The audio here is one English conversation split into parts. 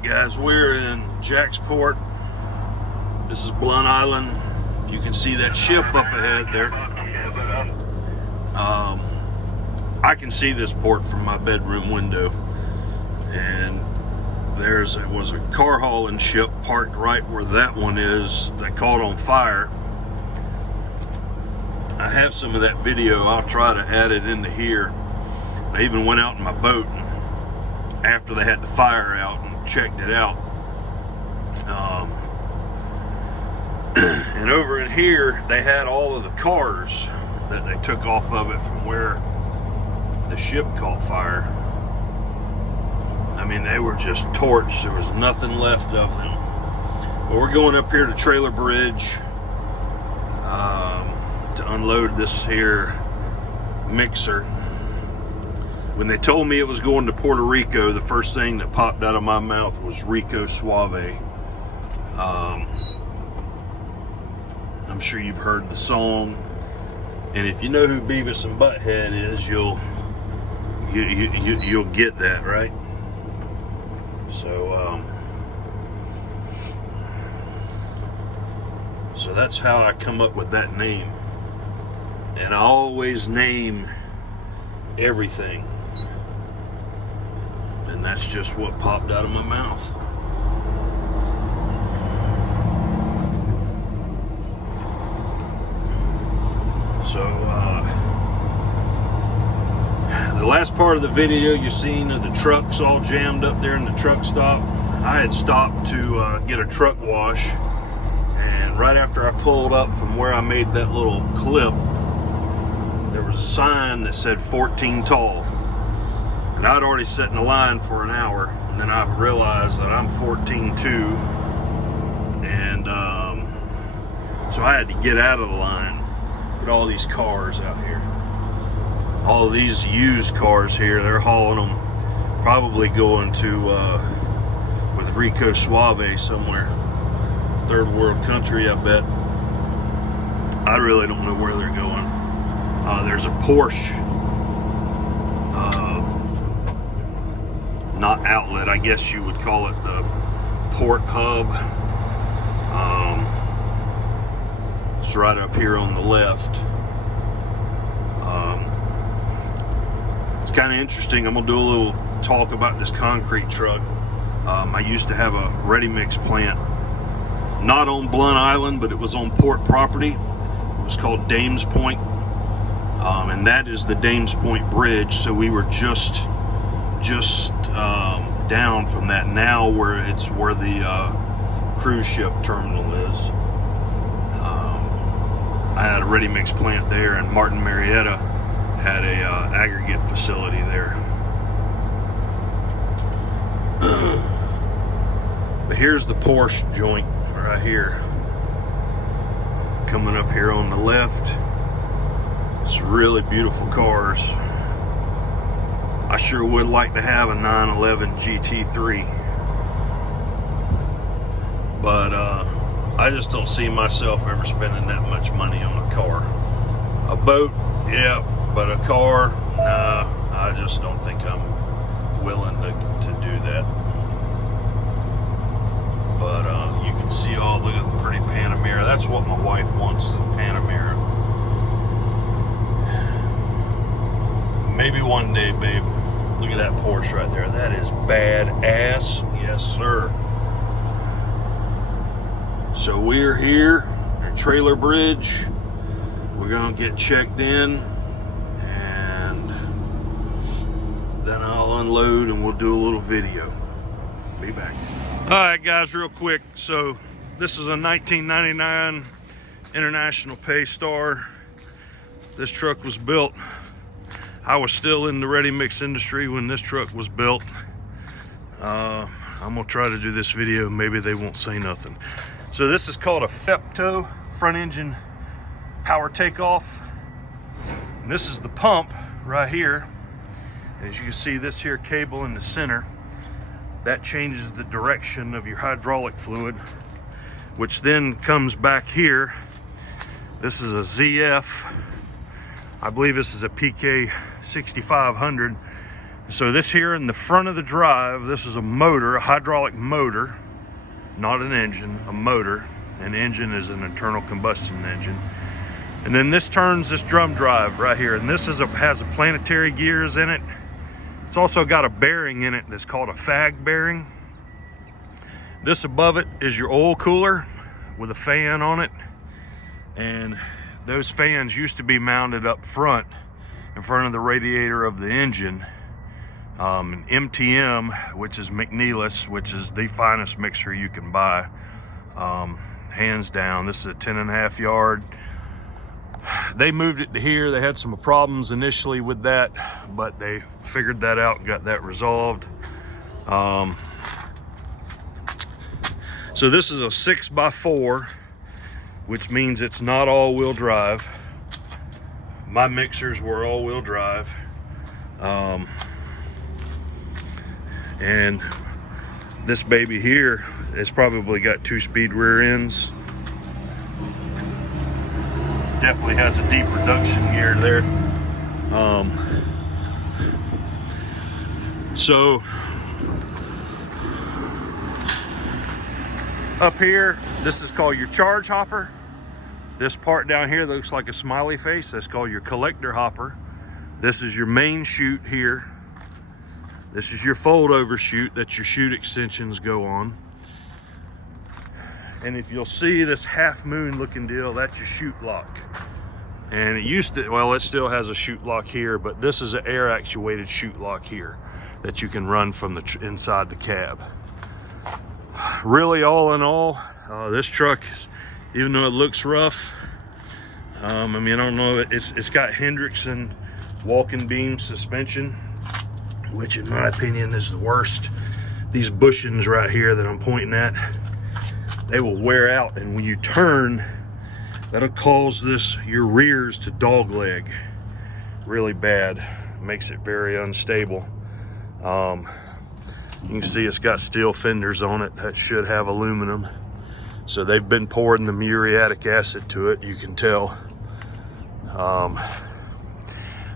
Alright guys, we're in Jaxport. This is Blunt Island. You can see that ship up ahead there. I can see this port from my bedroom window. And was a car hauling ship parked right where that one is that caught on fire. I have some of that video. I'll try to add it into here. I even went out in my boat after they had the fire out and checked it out. And over in here they had all of the cars that they took off of it from where the ship caught fire. I mean, they were just torched. There was nothing left of them. But we're going up here to Trailerbridge to unload this here mixer. When they told me it was going to Puerto Rico, the first thing that popped out of my mouth was Rico Suave. I'm sure you've heard the song, and if you know who Beavis and Butthead is, you'll get that, right? So that's how I come up with that name, and I always name everything, and that's just what popped out of my mouth. So the last part of the video you seen of the trucks all jammed up there in the truck stop. I had stopped to get a truck wash, and right after I pulled up from where I made that little clip, there was a sign that said 14 tall, and I'd already sat in the line for an hour, and then I realized that I'm 14'2", and so I had to get out of the line. Look at all these cars out here. All of these used cars here, they're hauling them, probably going to with Rico Suave somewhere, third world country, I bet. I really don't know where they're going. There's a Porsche, not outlet, I guess you would call it, the port hub. It's right up here on the left. It's kind of interesting. I'm gonna do a little talk about this concrete truck. I used to have a ready mix plant, not on Blunt Island, but it was on port property. It was called Dames Point, and that is the Dames Point Bridge. So we were just down from that now, where it's where the cruise ship terminal is. I had a ready mix plant there, and Martin Marietta had a aggregate facility there. But here's the Porsche joint right here, coming up here on the left. It's really beautiful cars. I sure would like to have a 911 GT3, but I just don't see myself ever spending that much money on a car. A boat, yeah, but a car, nah, I just don't think I'm willing to do that. But you can see all the pretty Panamera. That's what my wife wants, is a Panamera. Maybe one day, babe. Look at that Porsche right there. That is badass. Yes, sir. So we're here at Trailerbridge. We're gonna get checked in, and then I'll unload and we'll do a little video. Be back. All right, guys, real quick. So this is a 1999 International Paystar. This truck was built. I was still in the ready mix industry when this truck was built. I'm gonna try to do this video. Maybe they won't say nothing. So this is called a FEPTO, front engine power takeoff. And this is the pump right here. As you can see, this here cable in the center, that changes the direction of your hydraulic fluid, which then comes back here. This is a ZF. I believe this is a PK 6500, So this here in the front of the drive, this is a motor, a hydraulic motor, not an engine, a motor. An engine is an internal combustion engine. And then this turns this drum drive right here, and this has a planetary gears in it. It's also got a bearing in it that's called a fag bearing. This above it is your oil cooler with a fan on it, and those fans used to be mounted up front in front of the radiator of the engine. MTM, which is McNeilus, which is the finest mixer you can buy, hands down. This is a 10.5 yard. They moved it to here. They had some problems initially with that, but they figured that out and got that resolved. So this is a 6x4, which means it's not all-wheel drive. My mixers were all-wheel drive. And this baby here has probably got 2-speed rear ends. Definitely has a deep reduction gear there. So up here, this is called your charge hopper. This part down here that looks like a smiley face, that's called your collector hopper. This is your main chute here. This is your fold over chute that your chute extensions go on. And if you'll see this half moon looking deal, that's your chute lock. And it used to, well, it still has a chute lock here, but this is an air actuated chute lock here that you can run from the inside the cab. Really, all in all, this truck, even though it looks rough, I mean, I don't know, it's got Hendrickson walking beam suspension, which in my opinion is the worst. These bushings right here that I'm pointing at, they will wear out, and when you turn, that'll cause your rears to dog leg really bad. Makes it very unstable. You can see it's got steel fenders on it that should have aluminum. So they've been pouring the muriatic acid to it, you can tell.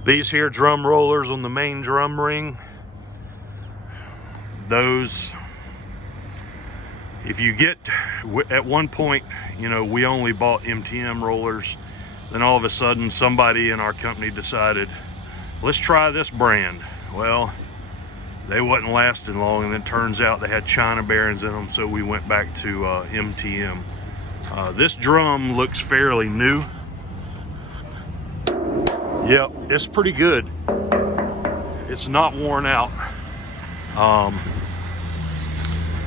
These here drum rollers on the main drum ring, those, if you get, at one point, you know, we only bought MTM rollers. Then all of a sudden somebody in our company decided, let's try this brand. Well, they wasn't lasting long, and then it turns out they had China bearings in them, so we went back to MTM. This drum looks fairly new. Yep, it's pretty good. It's not worn out.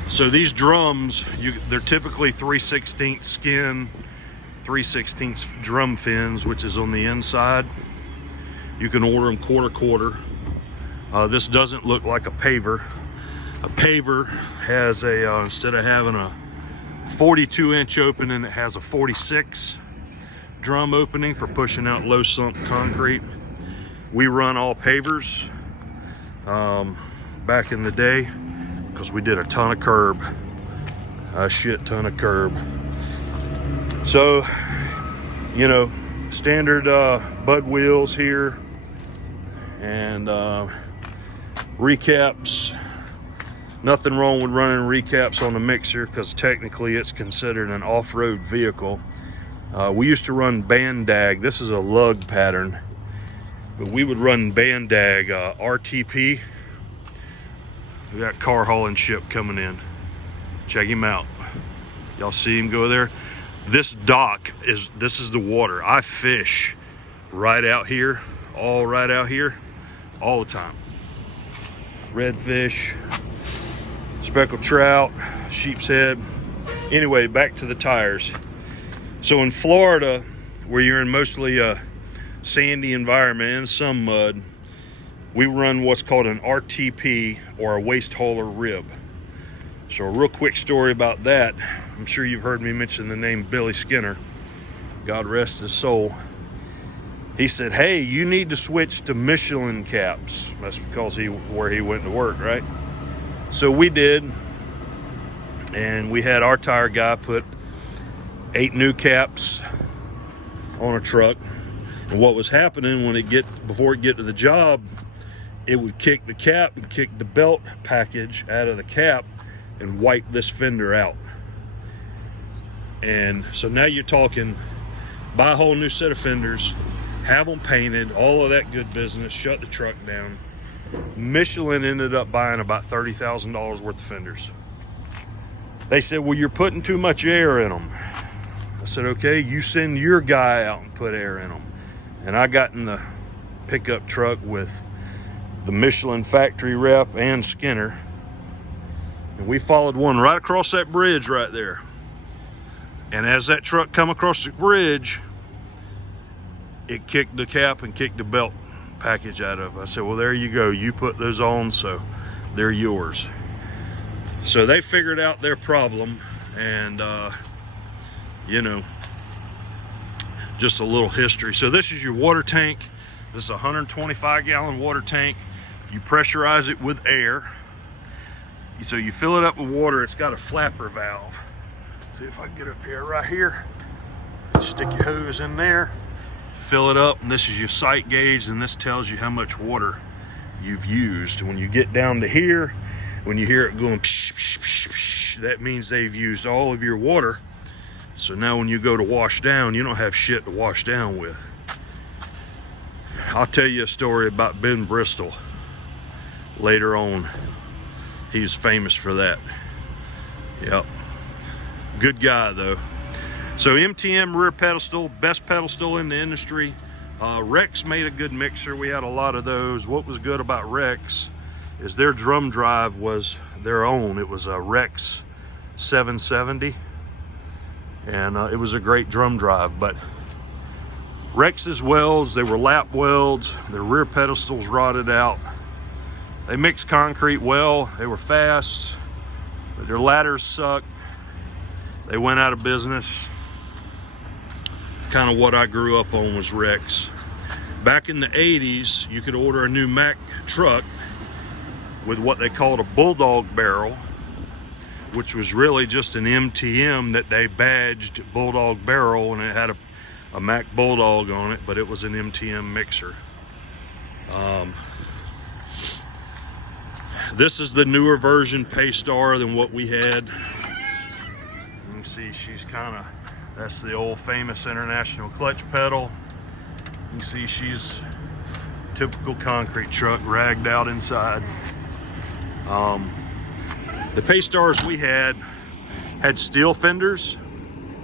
So these drums, they're typically 3/16 skin, 3/16 drum fins, which is on the inside. You can order them quarter. This doesn't look like a paver. A paver has a, instead of having a 42-inch opening, it has a 46 drum opening for pushing out low sump concrete. We run all pavers back in the day because we did a ton of curb, a shit ton of curb. So, you know, standard Bud wheels here, and recaps. Nothing wrong with running recaps on the mixer because technically it's considered an off-road vehicle. We used to run Bandag. This is a lug pattern, but we would run Bandag RTP. We got car hauling ship coming in. Check him out. Y'all see him go there? This dock this is the water. I fish right out here, all the time. Redfish, speckled trout, sheep's head. Anyway, back to the tires. So in Florida, where you're in mostly a sandy environment and some mud, we run what's called an RTP, or a waste hauler rib. So a real quick story about that. I'm sure you've heard me mention the name Billy Skinner. God rest his soul. He said, hey, you need to switch to Michelin caps. That's because where he went to work, right? So we did, and we had our tire guy put 8 new caps on a truck. And what was happening before it get to the job, it would kick the cap and kick the belt package out of the cap and wipe this fender out. And so now you're talking, buy a whole new set of fenders, have them painted, all of that good business, shut the truck down. Michelin ended up buying about $30,000 worth of fenders. They said, well, you're putting too much air in them. I said, okay, you send your guy out and put air in them. And I got in the pickup truck with the Michelin factory rep and Skinner, and we followed one right across that bridge right there. And as that truck come across the bridge, it kicked the cap and kicked the belt package out of it. I said, well, there you go. You put those on, so they're yours. So they figured out their problem, and you know, just a little history. So this is your water tank. This is a 125-gallon water tank. You pressurize it with air. So you fill it up with water. It's got a flapper valve. See if I can get up here, right here. Stick your hose in there, fill it up, and this is your sight gauge, and this tells you how much water you've used. When you get down to here, when you hear it going psh, psh, psh, psh, that means they've used all of your water. So now when you go to wash down, you don't have shit to wash down with. I'll tell you a story about Ben Bristol later on. He's famous for that. Yep. Good guy though. So MTM rear pedestal, best pedestal in the industry. Rex made a good mixer. We had a lot of those. What was good about Rex is their drum drive was their own. It was a Rex 770, and it was a great drum drive. But Rex's welds, they were lap welds. Their rear pedestals rotted out. They mixed concrete well. They were fast, but their ladders sucked. They went out of business. Kind of what I grew up on was Rex. Back in the 80s, you could order a new Mack truck with what they called a Bulldog barrel, which was really just an MTM that they badged Bulldog barrel, and it had a Mack Bulldog on it, but it was an MTM mixer. This is the newer version Paystar than what we had. You can see she's kind of, that's the old famous International clutch pedal. You can see she's typical concrete truck, ragged out inside. The Paystars we had steel fenders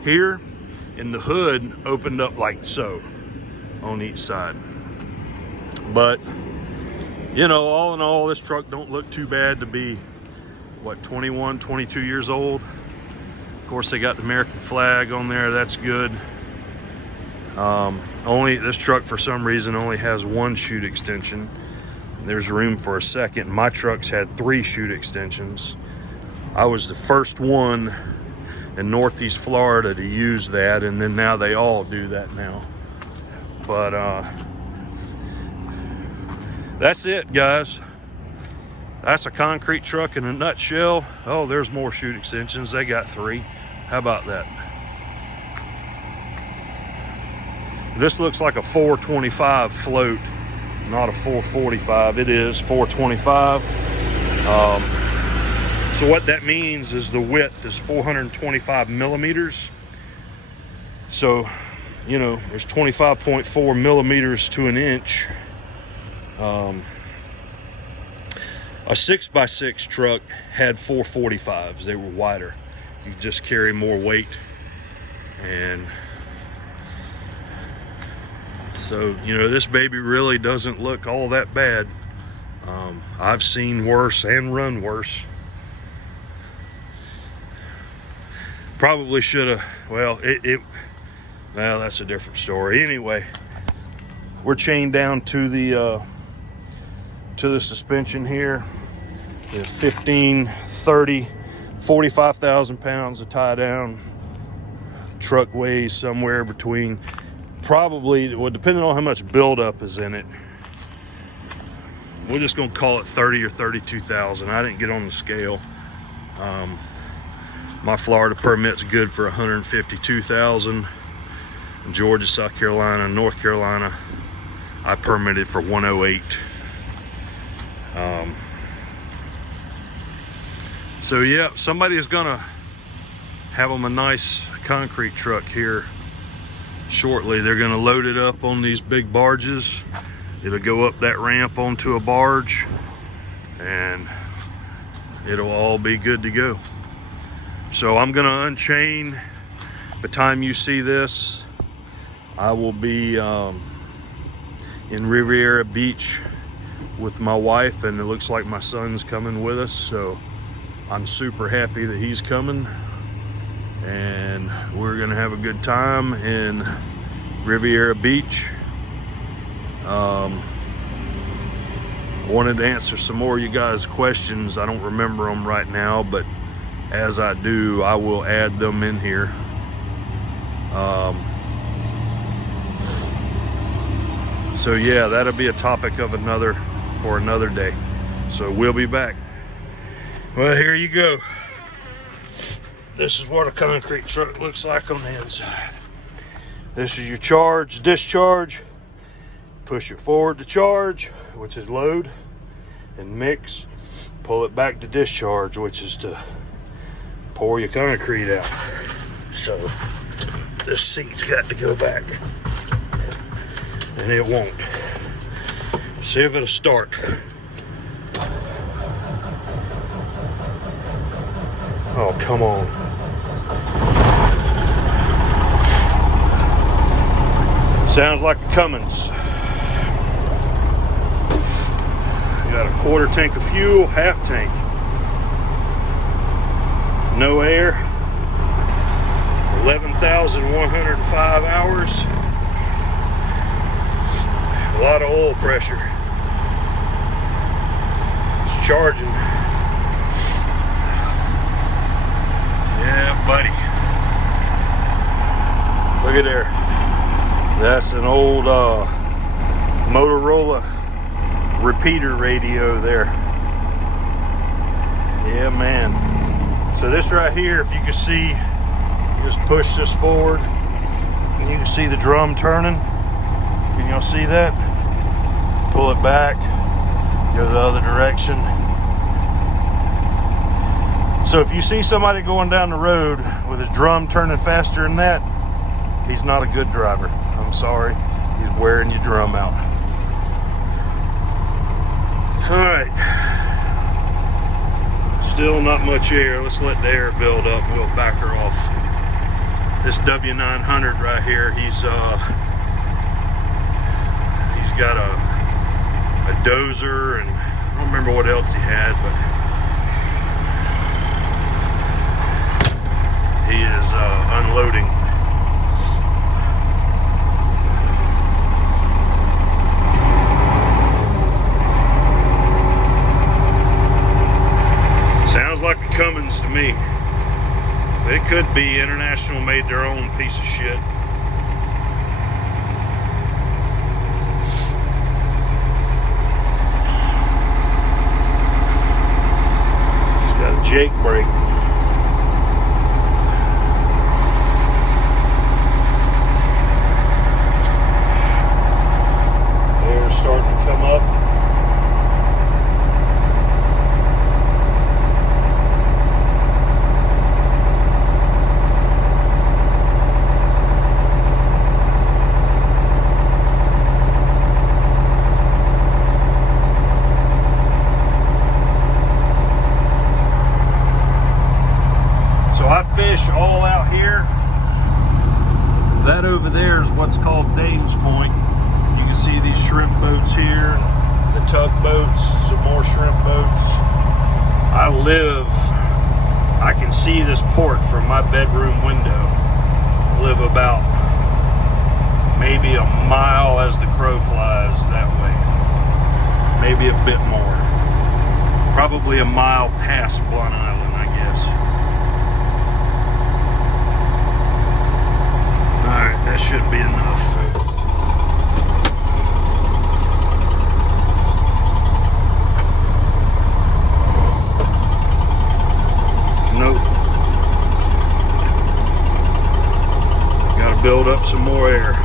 here, and the hood opened up like so on each side. But you know, all in all, this truck don't look too bad to be, what, 21, 22 years old. Of course, they got the American flag on there. That's good. Only this truck, for some reason, only has one chute extension. There's room for a second. My trucks had 3 chute extensions. I was the first one in Northeast Florida to use that, and then now they all do that now. But that's it, guys. That's a concrete truck in a nutshell. Oh, there's more chute extensions. They got 3. How about that? This looks like a 425 float, not a 445. It is 425. So what that means is the width is 425 millimeters. So, you know, there's 25.4 millimeters to an inch. A 6x6 truck had 445s. They were wider. You could just carry more weight. And so, you know, this baby really doesn't look all that bad. I've seen worse and run worse. Probably should have, well, well, that's a different story. Anyway, we're chained down to the suspension here. There's 15, 30, 45,000 pounds to tie down. Truck weighs somewhere between, probably, well, depending on how much buildup is in it, we're just gonna call it 30 or 32,000. I didn't get on the scale. My Florida permit's good for 152,000. Georgia, South Carolina, North Carolina, I permitted for 108. So yeah, somebody is gonna have them a nice concrete truck here shortly. They're gonna load it up on these big barges. It'll go up that ramp onto a barge and it'll all be good to go. So I'm gonna unchain. By the time you see this, I will be in Riviera Beach with my wife, and it looks like my son's coming with us, so I'm super happy that he's coming, and we're gonna have a good time in Riviera Beach. Wanted to answer some more of you guys' questions. I don't remember them right now, but as I do, I will add them in here. So yeah, that'll be a topic of for another day. So we'll be back. Well, here you go. This is what a concrete truck looks like on the inside. This is your discharge. Push it forward to charge, which is load, and mix. Pull it back to discharge, which is to pour your concrete out. So this seat's got to go back, and it won't. See if it'll start. Oh, come on. Sounds like a Cummins. Got a quarter tank of fuel, half tank. No air. 11,105 hours. A lot of oil pressure. It's charging. Yeah, buddy. Look at there. That's an old Motorola repeater radio there. Yeah, man. So this right here, if you can see, you just push this forward and you can see the drum turning. Can y'all see that? Pull it back, go the other direction. So if you see somebody going down the road with his drum turning faster than that, he's not a good driver. I'm sorry, he's wearing your drum out. All right, still not much air. Let's let the air build up. We'll back her off. This W900 right here, he's got a dozer, and I don't remember what else he had, but he is unloading. Sounds like a Cummins to me. It could be International made their own piece of shit. It's got a Jake brake. Air's starting to come up. Fish all out here. That over there is what's called Dane's Point. You can see these shrimp boats here, the tugboats, some more shrimp boats. I can see this port from my bedroom window. I live about maybe a mile as the crow flies that way. Maybe a bit more. Probably a mile past Blunt Island, I guess. Alright, that should be enough. Nope. Gotta build up some more air.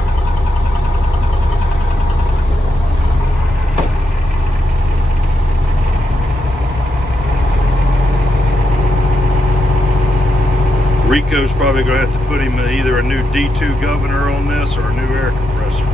Rico's probably going to have to put him either a new D2 governor on this or a new air compressor.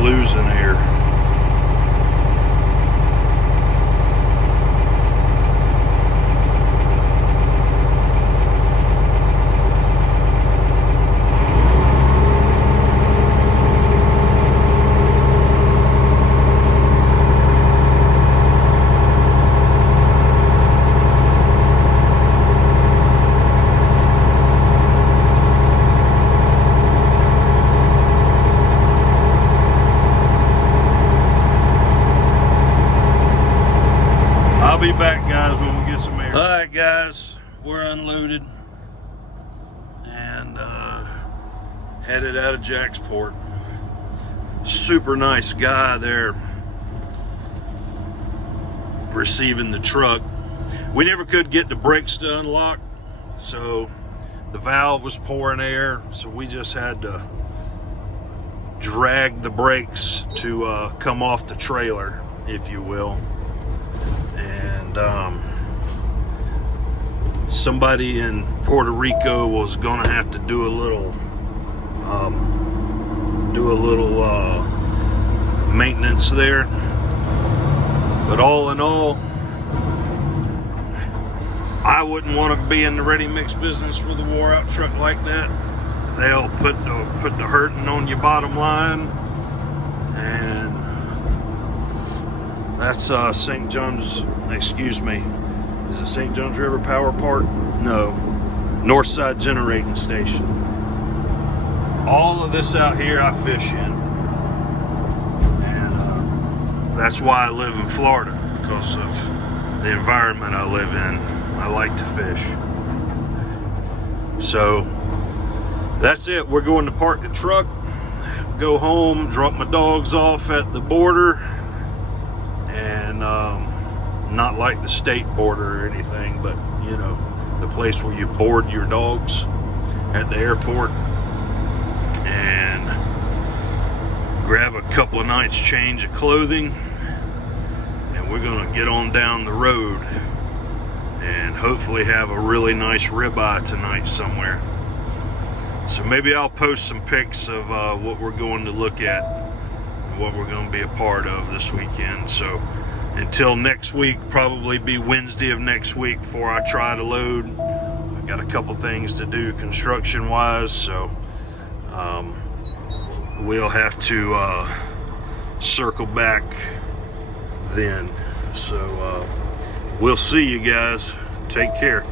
Losing here. I'll be back, guys, when we get some air. All right, guys, we're unloaded and headed out of Jaxport. Super nice guy there receiving the truck. We never could get the brakes to unlock, so the valve was pouring air, so we just had to drag the brakes to come off the trailer, if you will. And somebody in Puerto Rico was gonna have to do a little maintenance there, but all in all, I wouldn't want to be in the ready mix business with a wore out truck like that. They'll put the hurting on your bottom line, and that's St. John's, excuse me, is it St. John's River Power Park? No, Northside Generating Station. All of this out here I fish in, and that's why I live in Florida, because of the environment I live in. I like to fish. So that's it. We're going to park the truck, go home, drop my dogs off at the border, and not like the state border or anything, but you know, the place where you board your dogs at the airport, and grab a couple of nights change of clothing, and we're gonna get on down the road and hopefully have a really nice ribeye tonight somewhere. So maybe I'll post some pics of what we're going to look at and what we're going to be a part of this weekend. So until next week, probably be Wednesday of next week before I try to load. I've got a couple things to do construction wise, so we'll have to circle back then. So we'll see you guys. Take care.